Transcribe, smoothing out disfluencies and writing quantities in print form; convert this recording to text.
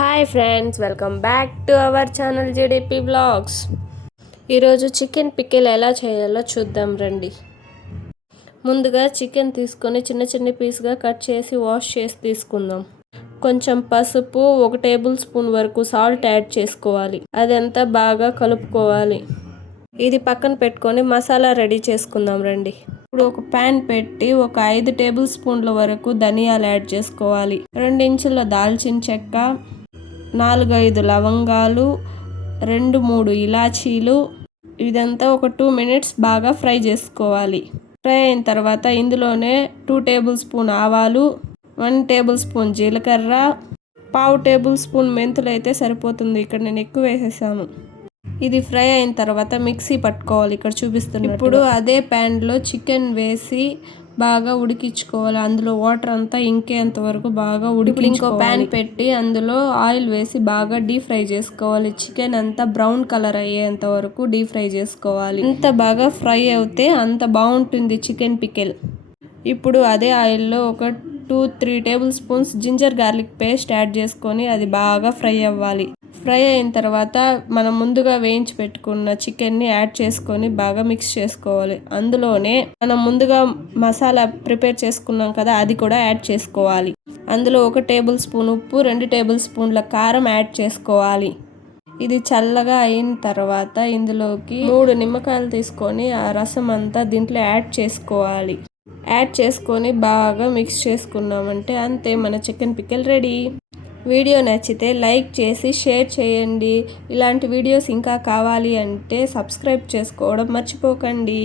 Hi friends, welcome back to our channel JDP blogs. ఈరోజు chicken pickle ఎలా చేయాలో చూద్దాం రండి. ముందుగా చికెన్ తీసుకొని చిన్న చిన్న పీస్గా కట్ చేసి వాష్ చేసి తీసుకుందాం. కొంచెం పసుపు, 1 టేబుల్ స్పూన్ వరకు సాల్ట్ యాడ్ చేసుకోవాలి. అదంతా బాగా కలుపుకోవాలి. ఇది పక్కన పెట్టుకొని మసాలా రెడీ చేసుకుందాం రండి. ఇప్పుడు ఒక ప్యాన్ పెట్టి ఒక 5 టేబుల్ స్పూన్ల వరకు ధనియాలు యాడ్ చేసుకోవాలి. 2 ఇంచుల దాల్చిన చెక్క, 4-5 లవంగాలు, 2-3 ఇలాచీలు. ఇదంతా ఒక 2 మినిట్స్ బాగా ఫ్రై చేసుకోవాలి. ఫ్రై అయిన తర్వాత ఇందులోనే 2 టేబుల్ స్పూన్ ఆవాలు, 1 టేబుల్ స్పూన్ జీలకర్ర, 1/2 టేబుల్ స్పూన్ మెంతులు అయితే సరిపోతుంది. ఇక్కడ నేను ఎక్కువ వేసేసాను. ఇది ఫ్రై అయిన తర్వాత మిక్సీ పట్టుకోవాలి. ఇక్కడ చూపిస్తున్నాను. ఇప్పుడు అదే ప్యాన్లో చికెన్ వేసి బాగా ఉడికించుకోవాలి. అందులో వాటర్ అంతా ఇంకేంత వరకు బాగా ఉడికించుకోవాలి. ఇంకో ప్యాన్ పెట్టి అందులో ఆయిల్ వేసి బాగా డీప్ ఫ్రై చేసుకోవాలి. చికెన్ అంతా బ్రౌన్ కలర్ అయ్యేంత వరకు డీప్ ఫ్రై చేసుకోవాలి. ఎంత బాగా ఫ్రై అవుతే అంత బాగుంటుంది చికెన్ పికిల్. ఇప్పుడు అదే ఆయిల్లో ఒక 2-3 tablespoons ginger garlic paste add చేసుకొని అది బాగా ఫ్రై అవ్వాలి. ఫ్రై అయిన తర్వాత మనం ముందుగా వేయించి పెట్టుకున్న చికెన్ని యాడ్ చేసుకొని బాగా మిక్స్ చేసుకోవాలి. అందులోనే మనం ముందుగా మసాలా ప్రిపేర్ చేసుకున్నాం కదా, అది కూడా యాడ్ చేసుకోవాలి. అందులో 1 టేబుల్ స్పూన్ ఉప్పు, 2 టేబుల్ స్పూన్ల కారం యాడ్ చేసుకోవాలి. ఇది చల్లగా అయిన తర్వాత ఇందులోకి 3 నిమ్మకాయలు తీసుకొని ఆ రసం అంతా దీంట్లో యాడ్ చేసుకోవాలి. యాడ్ చేసుకొని బాగా మిక్స్ చేసుకున్నామంటే అంతే, మన చికెన్ పికిల్ రెడీ. వీడియో నచ్చితే లైక్ చేసి షేర్ చేయండి. ఇలాంటి వీడియోస్ ఇంకా కావాలి అంటే సబ్స్క్రైబ్ చేసుకోవడం మర్చిపోకండి.